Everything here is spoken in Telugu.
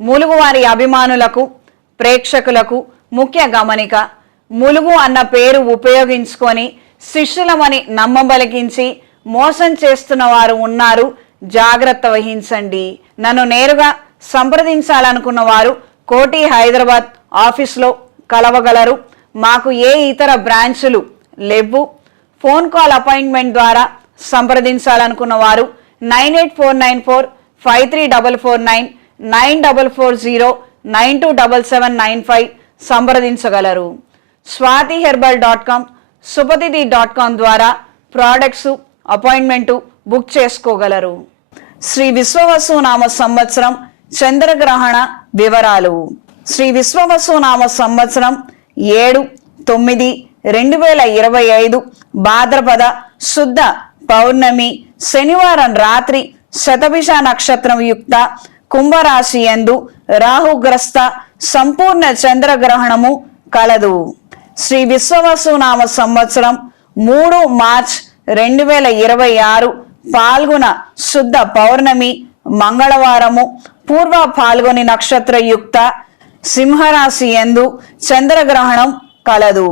ములుగు వారి అభిమానులకు ప్రేక్షకులకు ముఖ్య గమనిక, ములుగు అన్న పేరు ఉపయోగించుకొని శిష్యులమని నమ్మబలికించి మోసం చేస్తున్న వారు ఉన్నారు, జాగ్రత్త వహించండి. నన్ను నేరుగా సంప్రదించాలనుకున్న వారు కోటి హైదరాబాద్ ఆఫీస్లో కలవగలరు. మాకు ఏ ఇతర బ్రాంచులు లేవు. ఫోన్ కాల్ అపాయింట్మెంట్ ద్వారా సంప్రదించాలనుకున్న వారు 9849453449 9440927795 సంప్రదించగలరు. swatiherbal.com supatidi.com ద్వారా ప్రోడక్ట్స్ అపాయింట్మెంటు బుక్ చేసుకోగలరు. శ్రీ విశ్వవసునామ సంవత్సరం చంద్రగ్రహణ వివరాలు. శ్రీ విశ్వవసునామ సంవత్సరం 7/9/2025 భాద్రపద శుద్ధ పౌర్ణమి శనివారం రాత్రి శతభిష నక్షత్రం యుక్త కుంభరాశి యందు రాహుగ్రస్త సంపూర్ణ చంద్రగ్రహణము కలదు. శ్రీ విశ్వవసునామ సంవత్సరం 3 మార్చ్ 2026 పాల్గొన శుద్ధ పౌర్ణమి మంగళవారము పూర్వ పాల్గొని నక్షత్ర యుక్త సింహరాశి యందు చంద్రగ్రహణం కలదు.